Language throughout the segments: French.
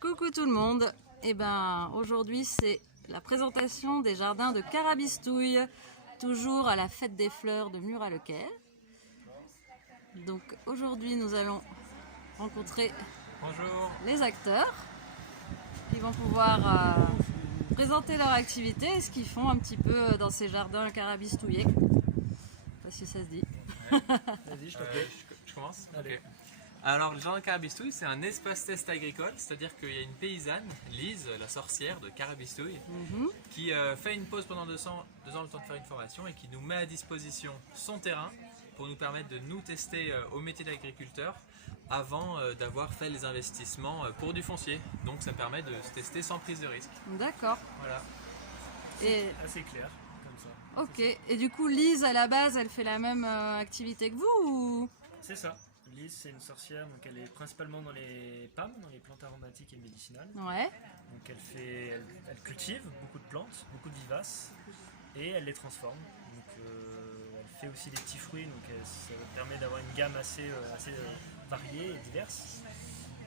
Coucou tout le monde. Aujourd'hui c'est la présentation des jardins de Carabistouille, toujours à la fête des fleurs de Murat-le-Caire. Donc aujourd'hui nous allons rencontrer Bonjour. les acteurs qui vont pouvoir présenter leur activité et ce qu'ils font un petit peu dans ces jardins carabistouillés. Je sais pas si ça se dit. Vas-y, je commence. Allez. Ok. Alors, le jardin de Carabistouille, c'est un espace test agricole, c'est-à-dire qu'il y a une paysanne, Lise, la sorcière de Carabistouille, qui fait une pause pendant 2 ans, le temps de faire une formation et qui nous met à disposition son terrain pour nous permettre de nous tester au métier d'agriculteur avant d'avoir fait les investissements pour du foncier. Donc, ça permet de se tester sans prise de risque. D'accord. Voilà. Et Assez clair, comme ça. ok. Et du coup Lise à la base elle fait la même activité que vous ou... C'est ça. Lise, c'est une sorcière, donc elle est principalement dans les PAM, dans les plantes aromatiques et médicinales. Ouais. Donc elle cultive beaucoup de plantes, beaucoup de vivaces, et elle les transforme. Donc elle fait aussi des petits fruits, donc ça permet d'avoir une gamme assez variée et diverse.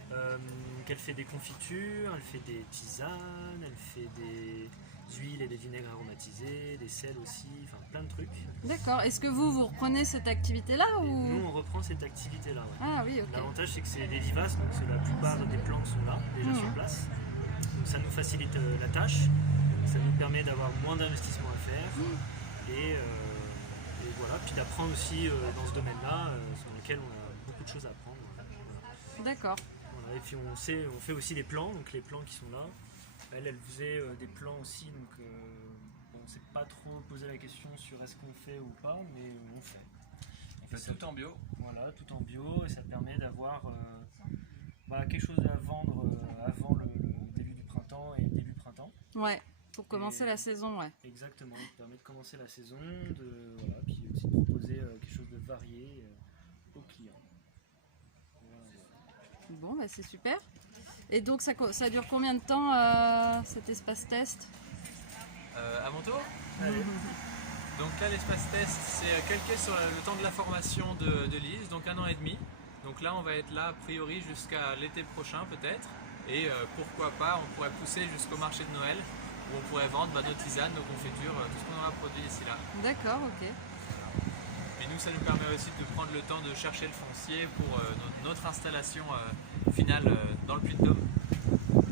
Donc elle fait des confitures, elle fait des tisanes, elle fait des huiles et des vinaigres aromatisés, des sels aussi, enfin plein de trucs. D'accord. Est-ce que vous reprenez cette activité-là Et ou... nous on reprend cette activité-là. Ouais. Ah oui, ok. L'avantage c'est que c'est des vivaces, donc la plupart des plantes sont là, déjà sur place. Donc ça nous facilite la tâche, ça nous permet d'avoir moins d'investissement à faire et voilà, puis d'apprendre aussi dans ce domaine-là, sur lequel on a beaucoup de choses à apprendre. Voilà. D'accord. Voilà, et puis on fait aussi des plans, donc les plans qui sont là. Elle faisait des plans aussi, donc on ne s'est pas trop posé la question sur est-ce qu'on fait ou pas, mais on fait. On fait tout en bio. Voilà, tout en bio, et ça permet d'avoir quelque chose à vendre avant le début du printemps et le début printemps. Ouais. Pour commencer la saison, ouais. Exactement, ça permet de commencer la saison, puis aussi de proposer quelque chose de varié aux clients. Voilà. Bon, bah c'est super. Et donc ça dure combien de temps cet espace test? À mon tour. Allez. Donc là, l'espace test, c'est calqué sur le temps de la formation de Lise, donc 1 an et demi. Donc là, on va être là a priori jusqu'à l'été prochain peut-être. Et pourquoi pas, on pourrait pousser jusqu'au marché de Noël où on pourrait vendre nos tisanes, nos confitures, tout ce qu'on aura produit ici là. D'accord, ok. Et nous, ça nous permet aussi de prendre le temps de chercher le foncier pour notre installation finale dans le Puy-de-Dôme.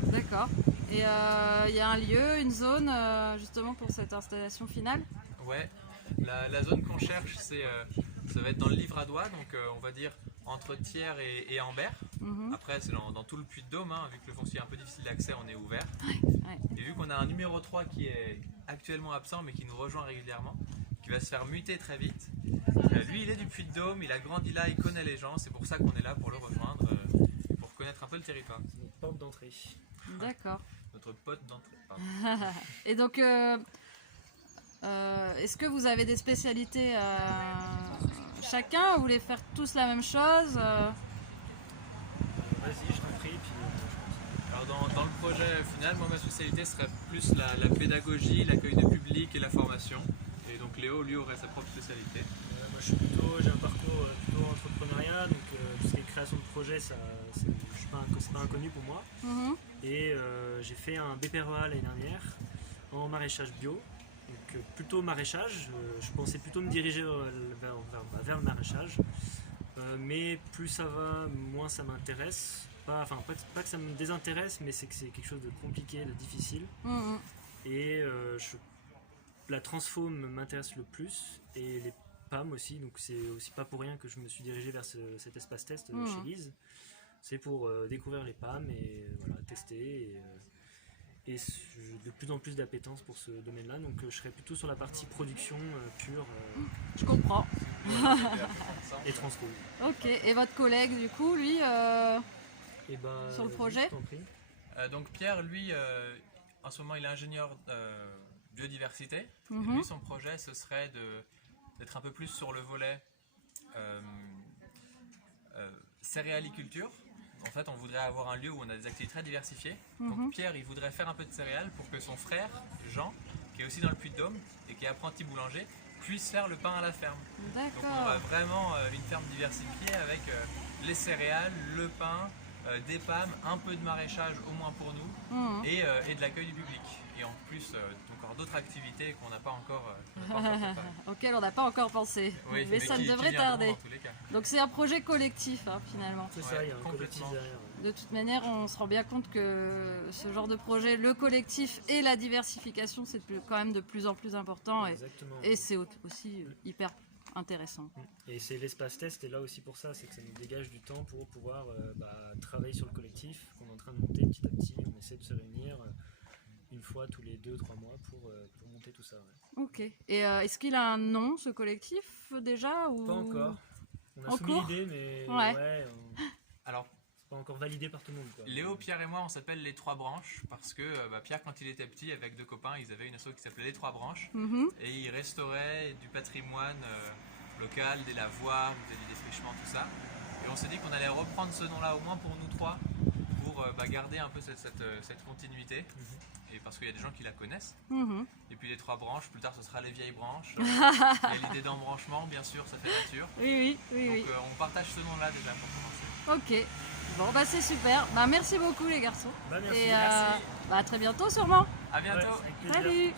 D'accord. Et il y a un lieu, une zone justement pour cette installation finale? Ouais, la zone qu'on cherche, ça va être dans le Livradois, donc on va dire entre Thiers et Ambert. Après, c'est dans tout le Puy-de-Dôme, hein, vu que le foncier est un peu difficile d'accès, on est ouvert. Ouais. Et vu qu'on a un numéro 3 qui est actuellement absent, mais qui nous rejoint régulièrement, qui va se faire muter très vite. Lui, il est du Puy-de-Dôme, il a grandi là, il connaît les gens, c'est pour ça qu'on est là pour le rejoindre, pour connaître un peu le territoire. C'est notre porte d'entrée. D'accord. Notre pote d'entrée. Pardon. Et donc, est-ce que vous avez des spécialités chacun? Vous voulez faire tous la même chose? Vas-y, je t'en prie, puis Alors dans le projet final, moi ma spécialité serait plus la pédagogie, l'accueil de public et la formation. Et donc Léo, lui, aurait sa propre spécialité. moi j'ai un parcours plutôt entrepreneuriat, donc tout ce qui est création de projet, c'est pas inconnu pour moi. Et j'ai fait un BPREA l'année dernière en maraîchage bio, donc plutôt maraîchage. Je pensais plutôt me diriger vers le maraîchage, mais plus ça va, moins ça m'intéresse. Pas que ça me désintéresse, mais c'est que c'est quelque chose de compliqué, de difficile. Et la transfo m'intéresse le plus, et les PAM aussi, donc c'est aussi pas pour rien que je me suis dirigé vers cet espace test chez Lise. C'est pour découvrir les PAM et voilà, tester. Et j'ai de plus en plus d'appétence pour ce domaine-là, donc je serai plutôt sur la partie production pure Je comprends. et transfo. Ok. Et votre collègue, du coup, lui, Et sur le projet? je t'en prie. Donc Pierre, lui, en ce moment, il est ingénieur biodiversité. Et lui, son projet, ce serait d'être un peu plus sur le volet céréaliculture. En fait, on voudrait avoir un lieu où on a des activités très diversifiées. Donc Pierre, il voudrait faire un peu de céréales pour que son frère, Jean, qui est aussi dans le Puy-de-Dôme et qui est apprenti boulanger, puisse faire le pain à la ferme. Donc on D'accord. a vraiment une ferme diversifiée avec les céréales, le pain, des PAM, un peu de maraîchage au moins pour nous et de l'accueil du public. Et en plus encore d'autres activités qu'on n'a pas encore préparées. Auxquelles on n'a pas encore pensé, Oui, mais ça ne qui devrait viendront tarder. dans tous les cas. Donc c'est un projet collectif finalement. C'est ça, il y a un collectif complètement. derrière. De toute manière, on se rend bien compte que ce genre de projet, le collectif et la diversification, c'est quand même de plus en plus important Exactement. et c'est aussi hyper intéressant. Et c'est l'espace test est là aussi pour ça, c'est que ça nous dégage du temps pour pouvoir travailler sur le collectif qu'on est en train de monter petit à petit. On essaie de se réunir une fois tous les 2-3 mois pour monter tout ça. Ouais. Ok. Et est-ce qu'il a un nom, ce collectif, déjà ou... Pas encore. On a En soumis cours l'idée, mais Ouais. Alors, c'est pas encore validé par tout le monde. Quoi. Léo, Pierre et moi, on s'appelle les Trois Branches parce que Pierre, quand il était petit, avec deux copains, ils avaient une asso qui s'appelait les Trois Branches et ils restauraient du patrimoine local, des lavoirs, ils faisaient du défrichement, tout ça. Et on s'est dit qu'on allait reprendre ce nom-là au moins pour nous trois, pour garder un peu cette continuité. Et parce qu'il y a des gens qui la connaissent. Et puis les Trois Branches, plus tard ce sera les vieilles branches. Il y a l'idée d'embranchement, bien sûr, ça fait nature. Oui. Donc on partage ce nom-là déjà pour commencer. Ok. Bon, bah c'est super. Bah merci beaucoup les garçons. Merci. Et Merci. à très bientôt sûrement. À bientôt. Ouais, avec plaisir. Salut.